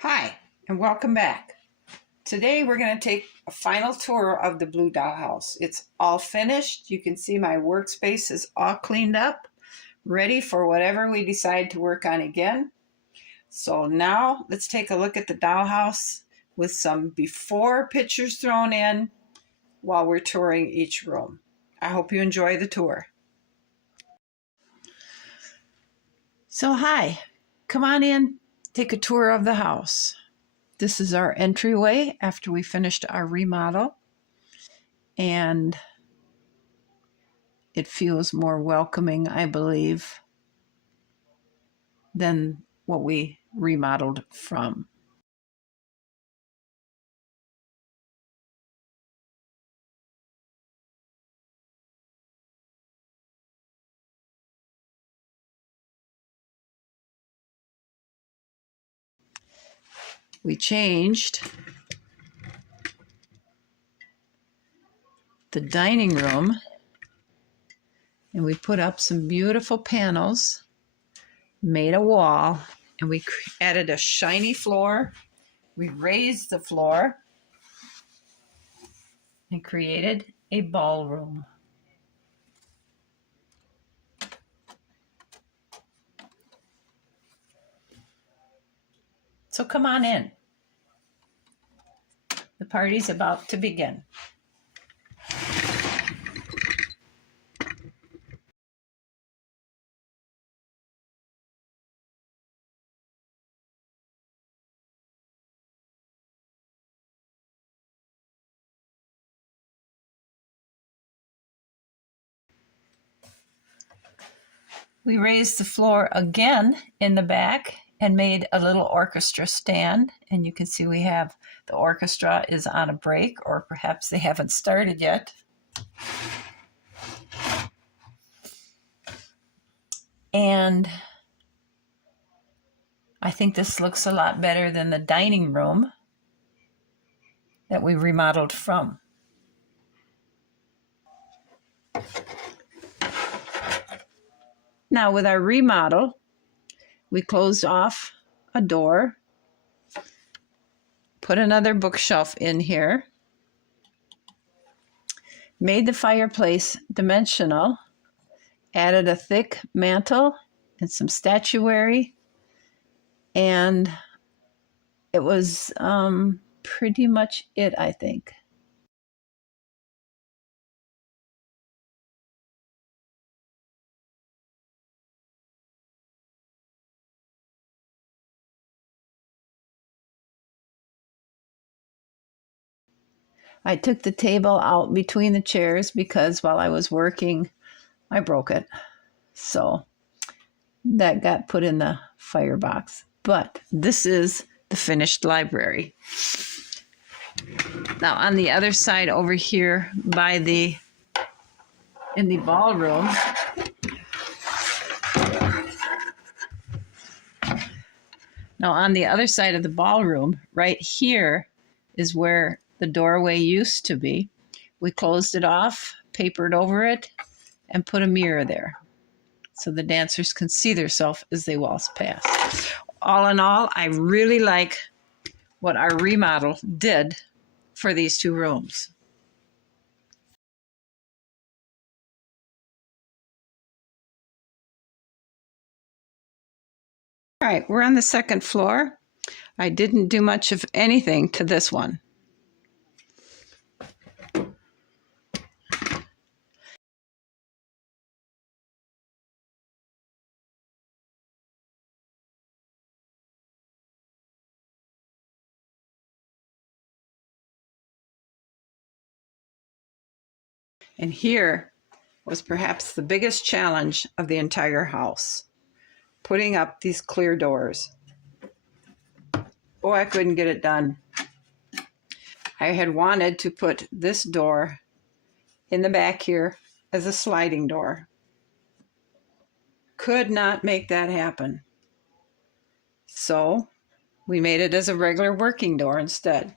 Hi, and welcome back. Today we're going to take a final tour of the Blue Dollhouse. It's all finished. You can see my workspace is all cleaned up, ready for whatever we decide to work on again. So now let's take a look at the dollhouse with some before pictures thrown in while we're touring each room. I hope you enjoy the tour. So hi, come on in, take a tour of the house. This is our entryway after we finished our remodel, and it feels more welcoming, I believe, than what we remodeled from. We changed the dining room, and we put up some beautiful panels, made a wall, and we added a shiny floor. We raised the floor and created a ballroom. So come on in. The party's about to begin. We raised the floor again in the back and made a little orchestra stand. And you can see we have the orchestra is on a break, or perhaps they haven't started yet. And I think this looks a lot better than the dining room that we remodeled from. Now with our remodel, we closed off a door, put another bookshelf in here, made the fireplace dimensional, added a thick mantle and some statuary, and it was pretty much it, I think. I took the table out between the chairs because while I was working, I broke it. So that got put in the firebox. But this is the finished library. Now on the other side over here in the ballroom, now on the other side of the ballroom, right here is where the doorway used to be. We closed it off, papered over it, and put a mirror there so the dancers can see themselves as they waltz past. All in all, I really like what our remodel did for these two rooms. All right, we're on the second floor. I didn't do much of anything to this one. And here was perhaps the biggest challenge of the entire house, putting up these clear doors. Oh, I couldn't get it done. I had wanted to put this door in the back here as a sliding door. Could not make that happen. So we made it as a regular working door instead.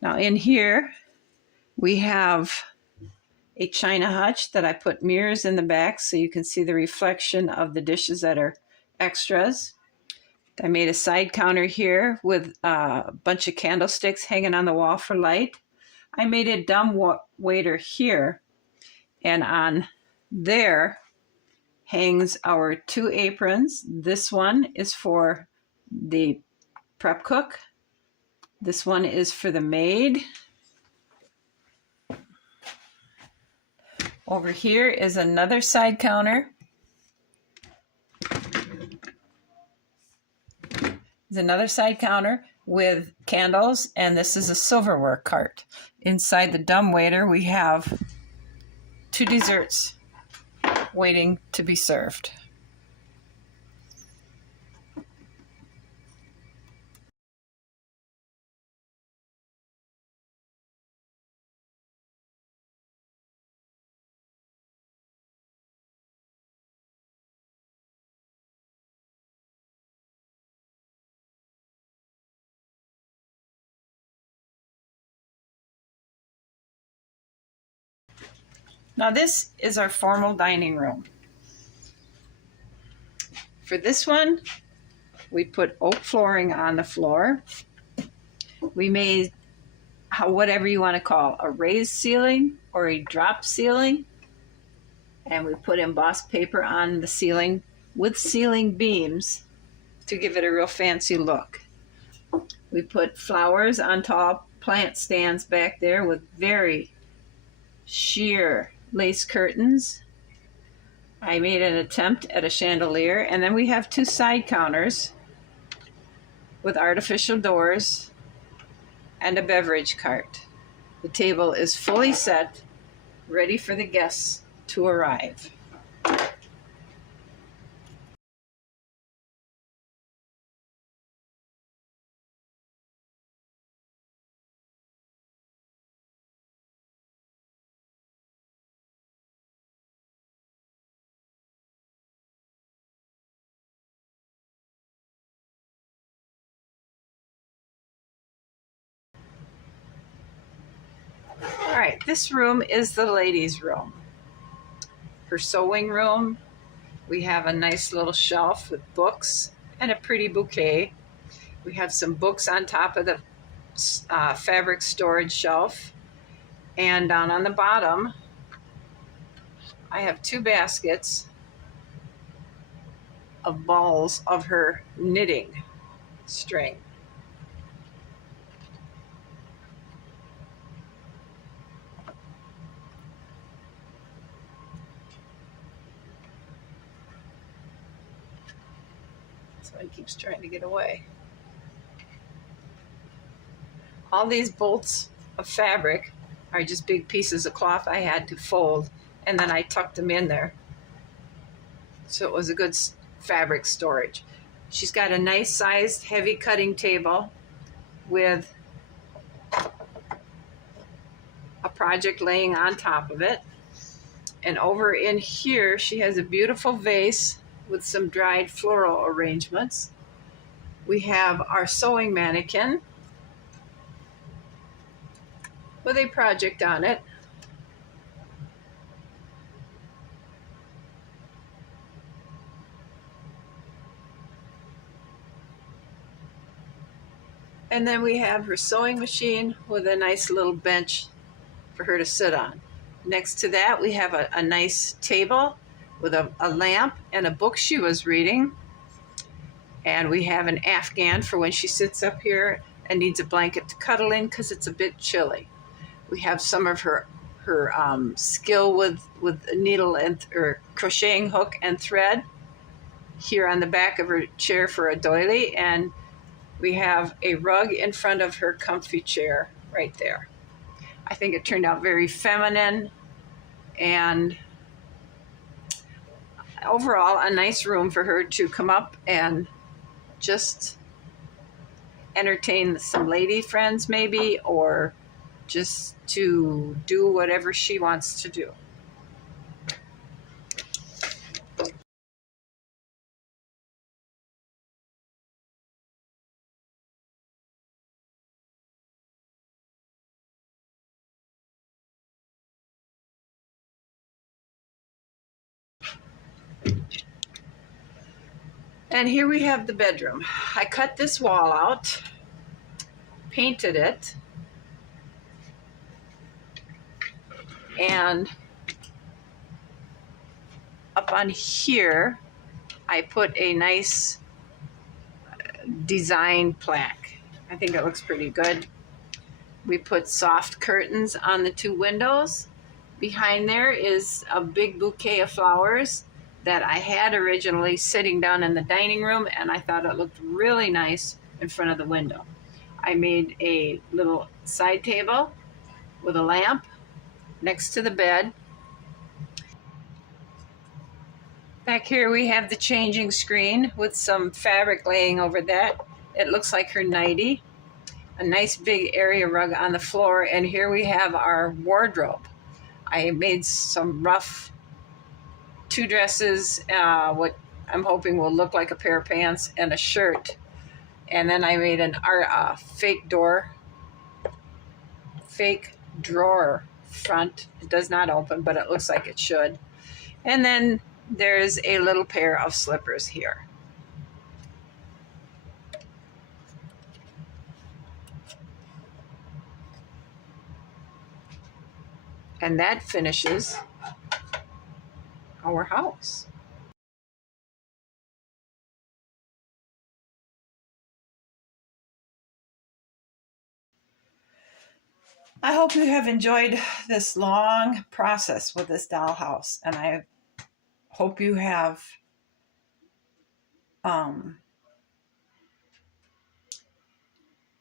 Now in here, we have a china hutch that I put mirrors in the back so you can see the reflection of the dishes that are extras. I made a side counter here with a bunch of candlesticks hanging on the wall for light. I made a dumb waiter here, and on there hangs our 2 aprons. This one is for the prep cook. This one is for the maid. Over here is another side counter. There's another side counter with candles, and this is a silverware cart. Inside the dumbwaiter, we have 2 desserts waiting to be served. Now this is our formal dining room. For this one, we put oak flooring on the floor. We made whatever you want to call a raised ceiling or a drop ceiling. And we put embossed paper on the ceiling with ceiling beams to give it a real fancy look. We put flowers on tall plant stands back there with very sheer lace curtains. I made an attempt at a chandelier, and then we have 2 side counters with artificial doors and a beverage cart. The table is fully set, ready for the guests to arrive. All right, this room is the ladies' room. Her sewing room. We have a nice little shelf with books and a pretty bouquet. We have some books on top of the fabric storage shelf. And down on the bottom, I have 2 baskets of balls of her knitting string. This one keeps trying to get away. All these bolts of fabric are just big pieces of cloth I had to fold, and then I tucked them in there. So it was a good fabric storage. She's got a nice sized heavy cutting table with a project laying on top of it. And over in here, she has a beautiful vase with some dried floral arrangements. We have our sewing mannequin with a project on it. And then we have her sewing machine with a nice little bench for her to sit on. Next to that, we have a nice table with a lamp and a book she was reading. And we have an Afghan for when she sits up here and needs a blanket to cuddle in because it's a bit chilly. We have some of her skill with needle and or crocheting hook and thread here on the back of her chair for a doily. And we have a rug in front of her comfy chair right there. I think it turned out very feminine and overall a nice room for her to come up and just entertain some lady friends maybe, or just to do whatever she wants to do. And here we have the bedroom. I cut this wall out, painted it, and up on here, I put a nice design plaque. I think it looks pretty good. We put soft curtains on the two windows. Behind there is a big bouquet of flowers that I had originally sitting down in the dining room, and I thought it looked really nice in front of the window. I made a little side table with a lamp next to the bed. Back here we have the changing screen with some fabric laying over that. It looks like her nightie. A nice big area rug on the floor, and here we have our wardrobe. I made some rough two dresses, what I'm hoping will look like a pair of pants and a shirt. And then I made an fake drawer front. It does not open, but it looks like it should. And then there's a little pair of slippers here. And that finishes our house. I hope you have enjoyed this long process with this dollhouse, and I hope you have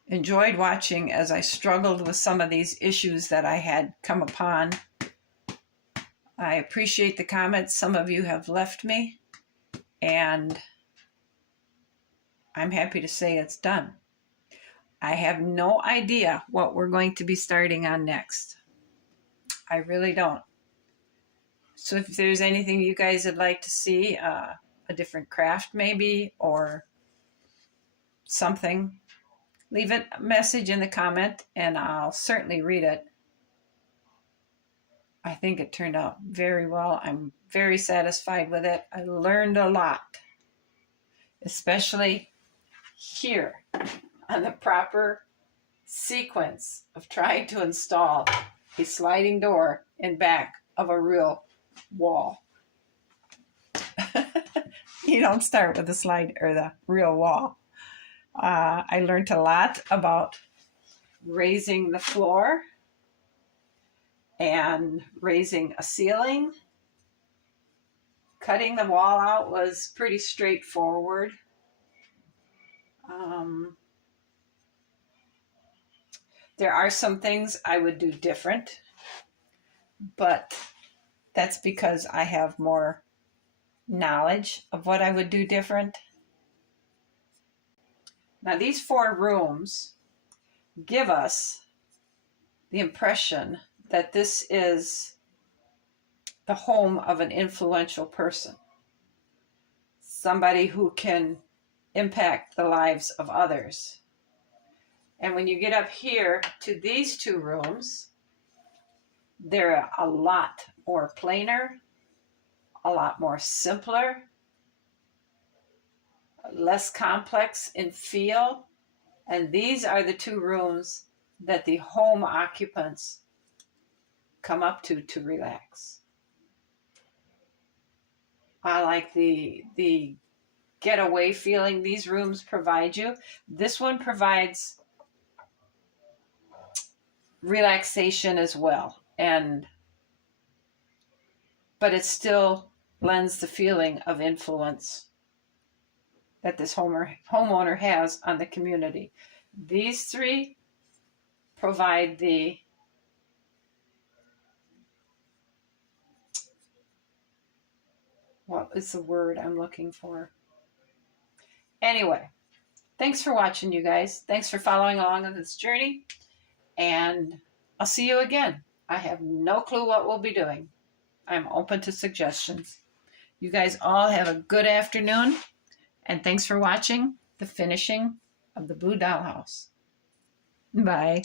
enjoyed watching as I struggled with some of these issues that I had come upon. I appreciate the comments some of you have left me, and I'm happy to say it's done. I have no idea what we're going to be starting on next. I really don't. So if there's anything you guys would like to see, a different craft maybe, or something, leave a message in the comment and I'll certainly read it. I think it turned out very well. I'm very satisfied with it. I learned a lot, especially here on the proper sequence of trying to install a sliding door in back of a real wall. You don't start with the slide or the real wall. I learned a lot about raising the floor and raising a ceiling. Cutting the wall out was pretty straightforward. There are some things I would do different, but that's because I have more knowledge of what I would do different. Now, these 4 rooms give us the impression that this is the home of an influential person, somebody who can impact the lives of others. And when you get up here to these 2 rooms, they're a lot more plainer, a lot more simpler, less complex in feel. And these are the 2 rooms that the home occupants come up to relax. I like the getaway feeling these rooms provide you. This one provides relaxation as well, but it still lends the feeling of influence that this homeowner has on the community. These 3 provide the what is the word I'm looking for? Anyway, thanks for watching, you guys. Thanks for following along on this journey. And I'll see you again. I have no clue what we'll be doing. I'm open to suggestions. You guys all have a good afternoon. And thanks for watching the finishing of the Blue Dollhouse. Bye.